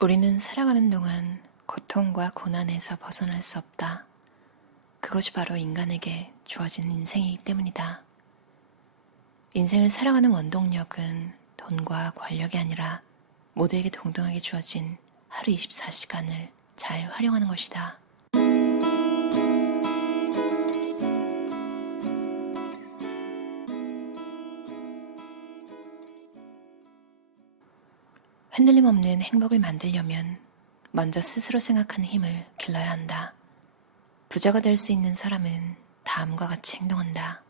우리는 살아가는 동안 고통과 고난에서 벗어날 수 없다. 그것이 바로 인간에게 주어진 인생이기 때문이다. 인생을 살아가는 원동력은 돈과 권력이 아니라 모두에게 동등하게 주어진 하루 24시간을 잘 활용하는 것이다. 흔들림 없는 행복을 만들려면 먼저 스스로 생각하는 힘을 길러야 한다. 부자가 될 수 있는 사람은 다음과 같이 행동한다.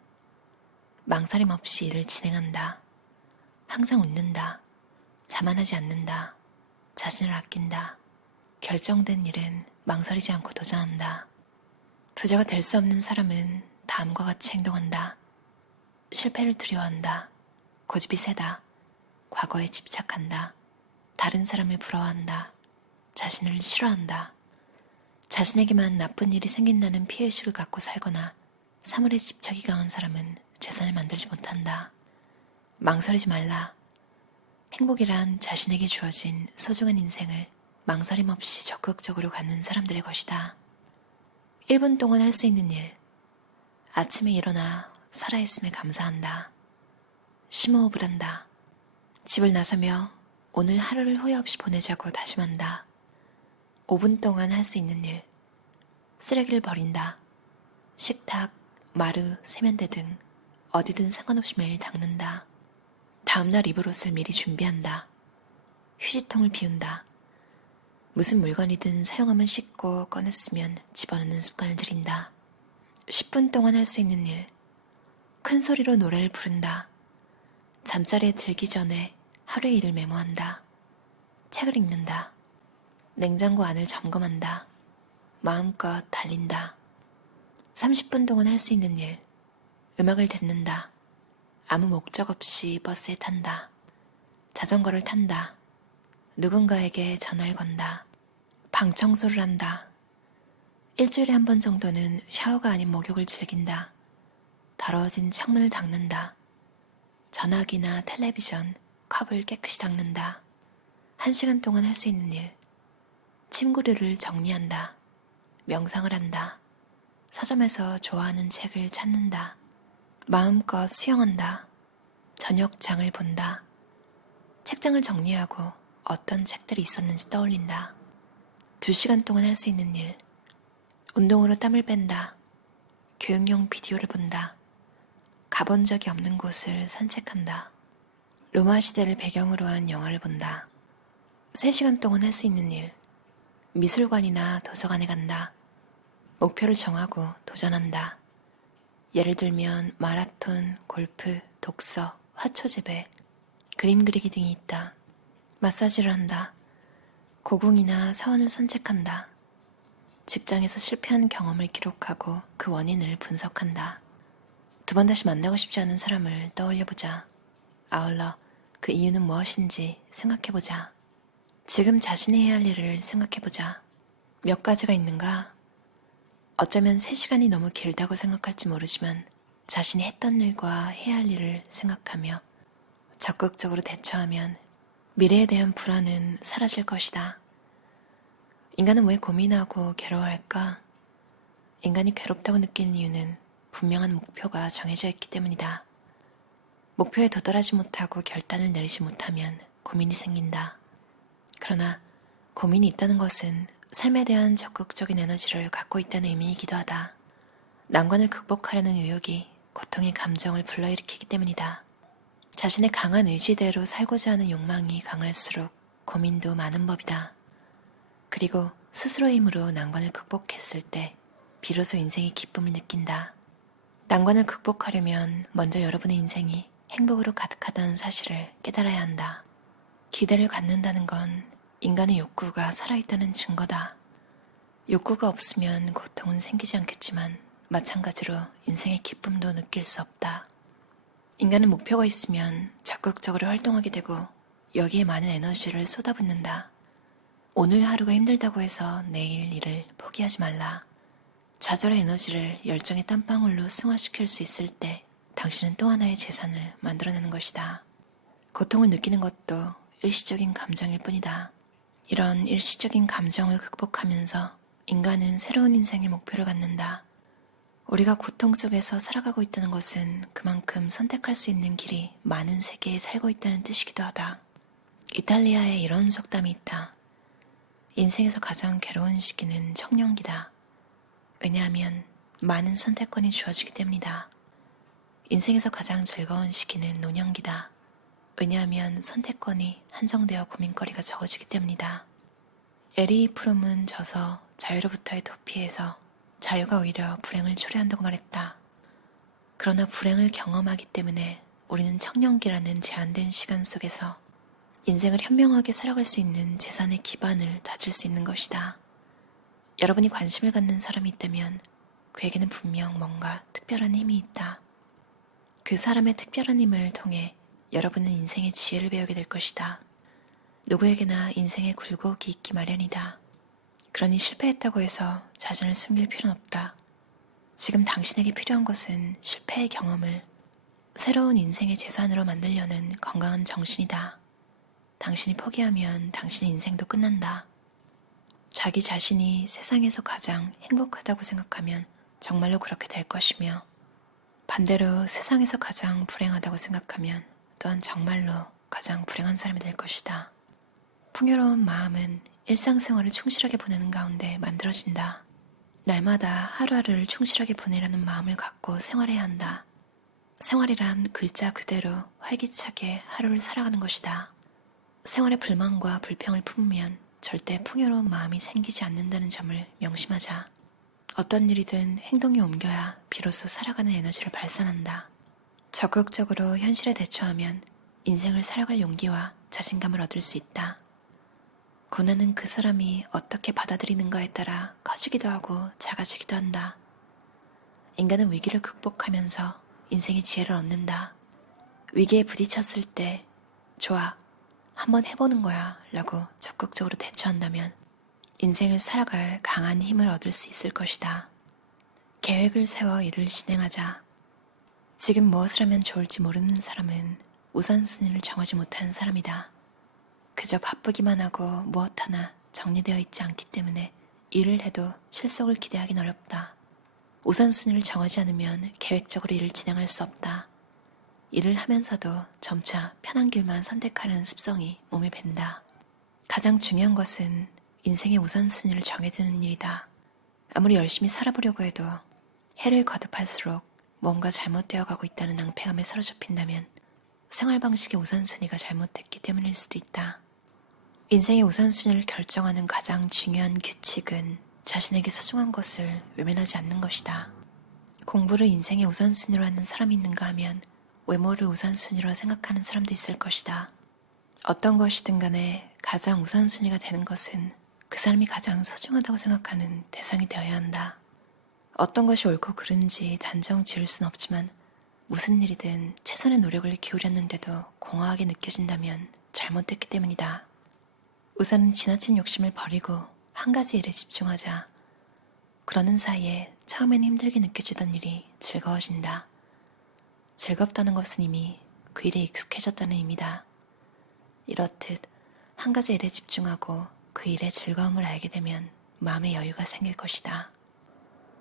망설임 없이 일을 진행한다. 항상 웃는다. 자만하지 않는다. 자신을 아낀다. 결정된 일은 망설이지 않고 도전한다. 부자가 될 수 없는 사람은 다음과 같이 행동한다. 실패를 두려워한다. 고집이 세다. 과거에 집착한다. 다른 사람을 부러워한다. 자신을 싫어한다. 자신에게만 나쁜 일이 생긴다는 피해의식을 갖고 살거나 사물에 집착이 강한 사람은 재산을 만들지 못한다. 망설이지 말라. 행복이란 자신에게 주어진 소중한 인생을 망설임 없이 적극적으로 갖는 사람들의 것이다. 1분 동안 할 수 있는 일. 아침에 일어나 살아있음에 감사한다. 심호흡을 한다. 집을 나서며 오늘 하루를 후회 없이 보내자고 다짐한다. 5분 동안 할 수 있는 일. 쓰레기를 버린다. 식탁, 마루, 세면대 등 어디든 상관없이 매일 닦는다. 다음날 입을 옷을 미리 준비한다. 휴지통을 비운다. 무슨 물건이든 사용하면 씻고 꺼냈으면 집어넣는 습관을 들인다. 10분 동안 할 수 있는 일. 큰 소리로 노래를 부른다. 잠자리에 들기 전에 하루의 일을 메모한다. 책을 읽는다. 냉장고 안을 점검한다. 마음껏 달린다. 30분 동안 할 수 있는 일. 음악을 듣는다. 아무 목적 없이 버스에 탄다. 자전거를 탄다. 누군가에게 전화를 건다. 방 청소를 한다. 일주일에 한 번 정도는 샤워가 아닌 목욕을 즐긴다. 더러워진 창문을 닦는다. 전화기나 텔레비전, 컵을 깨끗이 닦는다. 1시간 동안 할 수 있는 일. 침구류를 정리한다. 명상을 한다. 서점에서 좋아하는 책을 찾는다. 마음껏 수영한다. 저녁장을 본다. 책장을 정리하고 어떤 책들이 있었는지 떠올린다. 2시간 동안 할 수 있는 일. 운동으로 땀을 뺀다. 교육용 비디오를 본다. 가본 적이 없는 곳을 산책한다. 로마 시대를 배경으로 한 영화를 본다. 3시간 동안 할 수 있는 일. 미술관이나 도서관에 간다. 목표를 정하고 도전한다. 예를 들면 마라톤, 골프, 독서, 화초재배, 그림 그리기 등이 있다. 마사지를 한다. 고궁이나 사원을 산책한다. 직장에서 실패한 경험을 기록하고 그 원인을 분석한다. 2번 다시 만나고 싶지 않은 사람을 떠올려보자. 아울러 그 이유는 무엇인지 생각해보자. 지금 자신이 해야 할 일을 생각해보자. 몇 가지가 있는가? 어쩌면 3시간이 너무 길다고 생각할지 모르지만 자신이 했던 일과 해야 할 일을 생각하며 적극적으로 대처하면 미래에 대한 불안은 사라질 것이다. 인간은 왜 고민하고 괴로워할까? 인간이 괴롭다고 느끼는 이유는 분명한 목표가 정해져 있기 때문이다. 목표에 도달하지 못하고 결단을 내리지 못하면 고민이 생긴다. 그러나 고민이 있다는 것은 삶에 대한 적극적인 에너지를 갖고 있다는 의미이기도 하다. 난관을 극복하려는 의욕이 고통의 감정을 불러일으키기 때문이다. 자신의 강한 의지대로 살고자 하는 욕망이 강할수록 고민도 많은 법이다. 그리고 스스로의 힘으로 난관을 극복했을 때 비로소 인생의 기쁨을 느낀다. 난관을 극복하려면 먼저 여러분의 인생이 행복으로 가득하다는 사실을 깨달아야 한다. 기대를 갖는다는 건 인간의 욕구가 살아있다는 증거다. 욕구가 없으면 고통은 생기지 않겠지만 마찬가지로 인생의 기쁨도 느낄 수 없다. 인간은 목표가 있으면 적극적으로 활동하게 되고 여기에 많은 에너지를 쏟아붓는다. 오늘 하루가 힘들다고 해서 내일 일을 포기하지 말라. 좌절의 에너지를 열정의 땀방울로 승화시킬 수 있을 때 당신은 또 하나의 재산을 만들어내는 것이다. 고통을 느끼는 것도 일시적인 감정일 뿐이다. 이런 일시적인 감정을 극복하면서 인간은 새로운 인생의 목표를 갖는다. 우리가 고통 속에서 살아가고 있다는 것은 그만큼 선택할 수 있는 길이 많은 세계에 살고 있다는 뜻이기도 하다. 이탈리아에 이런 속담이 있다. 인생에서 가장 괴로운 시기는 청년기다. 왜냐하면 많은 선택권이 주어지기 때문이다. 인생에서 가장 즐거운 시기는 노년기다. 왜냐하면 선택권이 한정되어 고민거리가 적어지기 때문이다. 에리 프롬은 저서 자유로부터의 도피에서 자유가 오히려 불행을 초래한다고 말했다. 그러나 불행을 경험하기 때문에 우리는 청년기라는 제한된 시간 속에서 인생을 현명하게 살아갈 수 있는 재산의 기반을 다질 수 있는 것이다. 여러분이 관심을 갖는 사람이 있다면 그에게는 분명 뭔가 특별한 힘이 있다. 그 사람의 특별한 힘을 통해 여러분은 인생의 지혜를 배우게 될 것이다. 누구에게나 인생의 굴곡이 있기 마련이다. 그러니 실패했다고 해서 자신을 숨길 필요는 없다. 지금 당신에게 필요한 것은 실패의 경험을 새로운 인생의 재산으로 만들려는 건강한 정신이다. 당신이 포기하면 당신의 인생도 끝난다. 자기 자신이 세상에서 가장 행복하다고 생각하면 정말로 그렇게 될 것이며 반대로 세상에서 가장 불행하다고 생각하면 또한 정말로 가장 불행한 사람이 될 것이다. 풍요로운 마음은 일상생활을 충실하게 보내는 가운데 만들어진다. 날마다 하루하루를 충실하게 보내려는 마음을 갖고 생활해야 한다. 생활이란 글자 그대로 활기차게 하루를 살아가는 것이다. 생활에 불만과 불평을 품으면 절대 풍요로운 마음이 생기지 않는다는 점을 명심하자. 어떤 일이든 행동에 옮겨야 비로소 살아가는 에너지를 발산한다. 적극적으로 현실에 대처하면 인생을 살아갈 용기와 자신감을 얻을 수 있다. 고난은 그 사람이 어떻게 받아들이는가에 따라 커지기도 하고 작아지기도 한다. 인간은 위기를 극복하면서 인생의 지혜를 얻는다. 위기에 부딪혔을 때 좋아, 한번 해보는 거야 라고 적극적으로 대처한다면 인생을 살아갈 강한 힘을 얻을 수 있을 것이다. 계획을 세워 일을 진행하자. 지금 무엇을 하면 좋을지 모르는 사람은 우선순위를 정하지 못한 사람이다. 그저 바쁘기만 하고 무엇 하나 정리되어 있지 않기 때문에 일을 해도 실속을 기대하긴 어렵다. 우선순위를 정하지 않으면 계획적으로 일을 진행할 수 없다. 일을 하면서도 점차 편한 길만 선택하는 습성이 몸에 밴다. 가장 중요한 것은 인생의 우선순위를 정해두는 일이다. 아무리 열심히 살아보려고 해도 해를 거듭할수록 뭔가 잘못되어 가고 있다는 낭패감에 사로잡힌다면 생활 방식의 우선순위가 잘못됐기 때문일 수도 있다. 인생의 우선순위를 결정하는 가장 중요한 규칙은 자신에게 소중한 것을 외면하지 않는 것이다. 공부를 인생의 우선순위로 하는 사람이 있는가 하면 외모를 우선순위로 생각하는 사람도 있을 것이다. 어떤 것이든 간에 가장 우선순위가 되는 것은 그 사람이 가장 소중하다고 생각하는 대상이 되어야 한다. 어떤 것이 옳고 그른지 단정 지을 순 없지만 무슨 일이든 최선의 노력을 기울였는데도 공허하게 느껴진다면 잘못됐기 때문이다. 우선은 지나친 욕심을 버리고 한 가지 일에 집중하자. 그러는 사이에 처음엔 힘들게 느껴지던 일이 즐거워진다. 즐겁다는 것은 이미 그 일에 익숙해졌다는 의미다. 이렇듯 한 가지 일에 집중하고 그 일의 즐거움을 알게 되면 마음의 여유가 생길 것이다.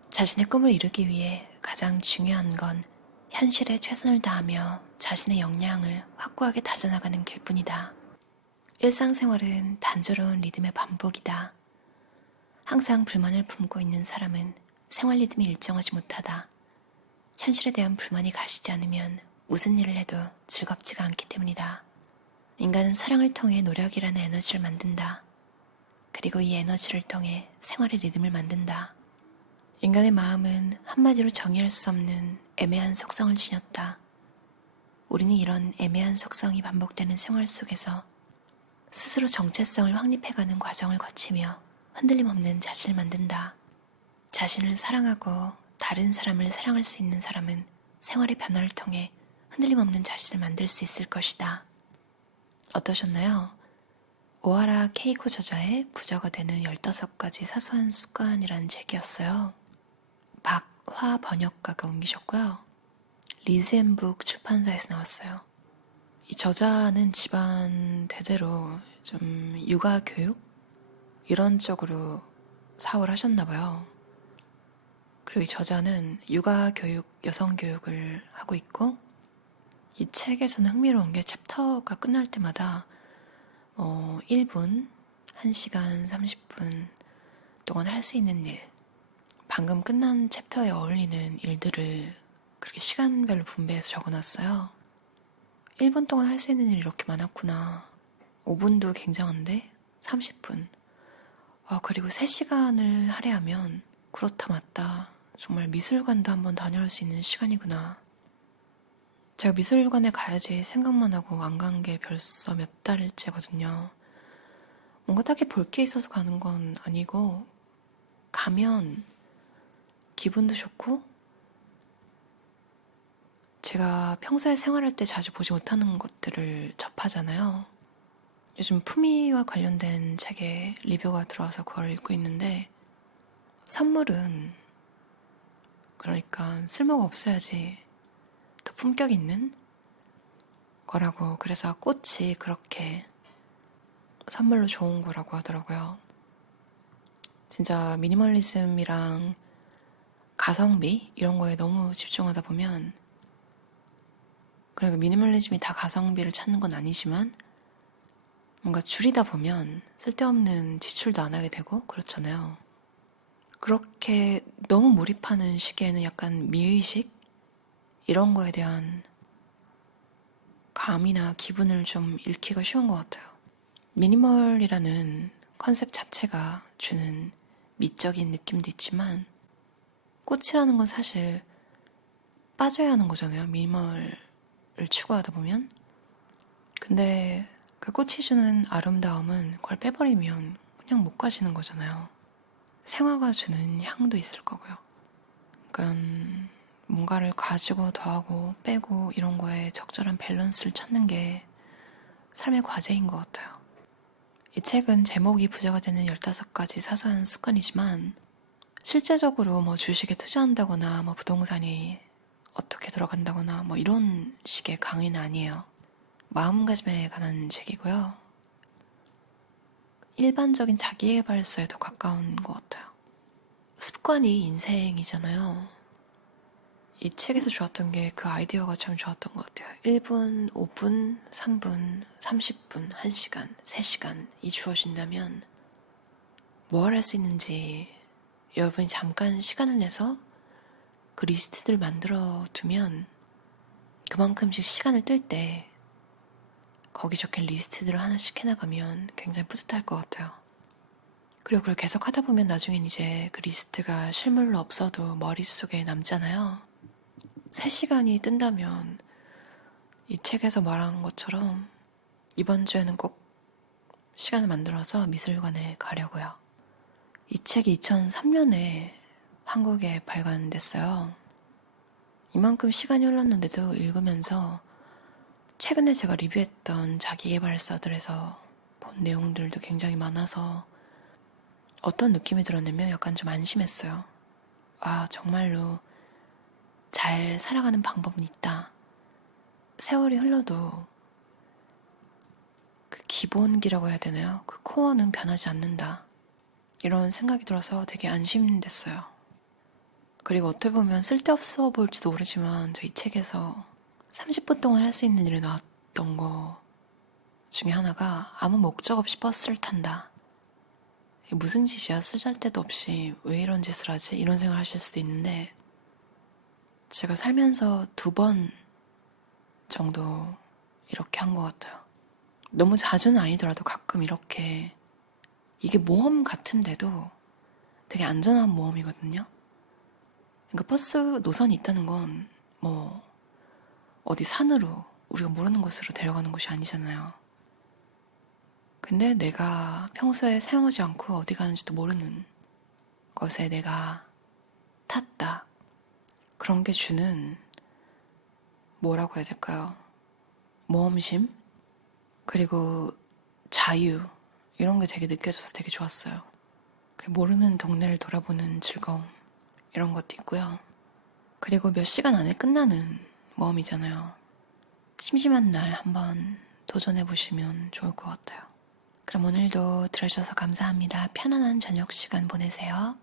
자신의 꿈을 이루기 위해 가장 중요한 건 현실에 최선을 다하며 자신의 역량을 확고하게 다져나가는 길뿐이다. 일상생활은 단조로운 리듬의 반복이다. 항상 불만을 품고 있는 사람은 생활 리듬이 일정하지 못하다. 현실에 대한 불만이 가시지 않으면 무슨 일을 해도 즐겁지가 않기 때문이다. 인간은 사랑을 통해 노력이라는 에너지를 만든다. 그리고 이 에너지를 통해 생활의 리듬을 만든다. 인간의 마음은 한마디로 정의할 수 없는 애매한 속성을 지녔다. 우리는 이런 애매한 속성이 반복되는 생활 속에서 스스로 정체성을 확립해가는 과정을 거치며 흔들림 없는 자신을 만든다. 자신을 사랑하고 다른 사람을 사랑할 수 있는 사람은 생활의 변화를 통해 흔들림 없는 자신을 만들 수 있을 것이다. 어떠셨나요? 오하라 케이코 저자의 부자가 되는 15가지 사소한 습관이라는 책이었어요. 박화 번역가가 옮기셨고요. 리즈앤북 출판사에서 나왔어요. 이 저자는 집안 대대로 좀 육아 교육 이런 쪽으로 사업을 하셨나 봐요. 그리고 이 저자는 육아교육, 여성교육을 하고 있고, 이 책에서는 흥미로운 게 챕터가 끝날 때마다 1분, 1시간 30분 동안 할 수 있는 일, 방금 끝난 챕터에 어울리는 일들을 그렇게 시간별로 분배해서 적어놨어요. 1분 동안 할 수 있는 일이 이렇게 많았구나. 5분도 굉장한데 30분. 그리고 3시간을 할애하면 그렇다 맞다. 정말 미술관도 한번 다녀올 수 있는 시간이구나. 제가 미술관에 가야지 생각만 하고 안 간 게 벌써 몇 달째거든요. 뭔가 딱히 볼 게 있어서 가는 건 아니고 가면 기분도 좋고 제가 평소에 생활할 때 자주 보지 못하는 것들을 접하잖아요. 요즘 품위와 관련된 책에 리뷰가 들어와서 그걸 읽고 있는데 선물은 그러니까 쓸모가 없어야지 더 품격 있는 거라고. 그래서 꽃이 그렇게 선물로 좋은 거라고 하더라고요. 진짜 미니멀리즘이랑 가성비 이런 거에 너무 집중하다 보면, 그러니까 미니멀리즘이 다 가성비를 찾는 건 아니지만 뭔가 줄이다 보면 쓸데없는 지출도 안 하게 되고 그렇잖아요. 그렇게 너무 몰입하는 시기에는 약간 미의식 이런 거에 대한 감이나 기분을 좀 잃기가 쉬운 것 같아요. 미니멀이라는 컨셉 자체가 주는 미적인 느낌도 있지만 꽃이라는 건 사실 빠져야 하는 거잖아요. 미니멀을 추구하다 보면. 근데 그 꽃이 주는 아름다움은 그걸 빼버리면 그냥 못 가지는 거잖아요. 생화가 주는 향도 있을 거고요. 그러니까 뭔가를 가지고 더하고 빼고 이런 거에 적절한 밸런스를 찾는 게 삶의 과제인 것 같아요. 이 책은 제목이 부자가 되는 15가지 사소한 습관이지만 실제적으로 뭐 주식에 투자한다거나 뭐 부동산이 어떻게 들어간다거나 뭐 이런 식의 강의는 아니에요. 마음가짐에 관한 책이고요. 일반적인 자기계발서에 더 가까운 것 같아요. 습관이 인생이잖아요. 이 책에서 좋았던 게 그 아이디어가 참 좋았던 것 같아요. 1분, 5분, 3분, 30분, 1시간, 3시간이 주어진다면 뭘 할 수 있는지 여러분이 잠깐 시간을 내서 그 리스트들을 만들어 두면 그만큼씩 시간을 뜰 때 거기 적힌 리스트들을 하나씩 해나가면 굉장히 뿌듯할 것 같아요. 그리고 그걸 계속 하다 보면 나중엔 이제 그 리스트가 실물로 없어도 머릿속에 남잖아요. 3시간이 뜬다면 이 책에서 말한 것처럼 이번 주에는 꼭 시간을 만들어서 미술관에 가려고요. 이 책이 2003년에 한국에 발간됐어요. 이만큼 시간이 흘렀는데도 읽으면서 최근에 제가 리뷰했던 자기계발서들에서 본 내용들도 굉장히 많아서 어떤 느낌이 들었냐면 약간 좀 안심했어요. 아, 정말로 잘 살아가는 방법은 있다. 세월이 흘러도 그 기본기라고 해야 되나요? 그 코어는 변하지 않는다. 이런 생각이 들어서 되게 안심됐어요. 그리고 어떻게 보면 쓸데없어 보일지도 모르지만 저 이 책에서 30분 동안 할 수 있는 일이 나왔던 거 중에 하나가 아무 목적 없이 버스를 탄다. 이게 무슨 짓이야? 쓰잘데도 없이 왜 이런 짓을 하지? 이런 생각을 하실 수도 있는데 제가 살면서 2번 정도 이렇게 한 것 같아요. 너무 자주는 아니더라도 가끔 이렇게 이게 모험 같은데도 되게 안전한 모험이거든요. 그러니까 버스 노선이 있다는 건 뭐 어디 산으로 우리가 모르는 곳으로 데려가는 곳이 아니잖아요. 근데 내가 평소에 사용하지 않고 어디 가는지도 모르는 것에 내가 탔다. 그런 게 주는 뭐라고 해야 될까요? 모험심? 그리고 자유 이런 게 되게 느껴져서 되게 좋았어요. 모르는 동네를 돌아보는 즐거움 이런 것도 있고요. 그리고 몇 시간 안에 끝나는 모험이잖아요. 심심한 날 한번 도전해보시면 좋을 것 같아요. 그럼 오늘도 들어주셔서 감사합니다. 편안한 저녁 시간 보내세요.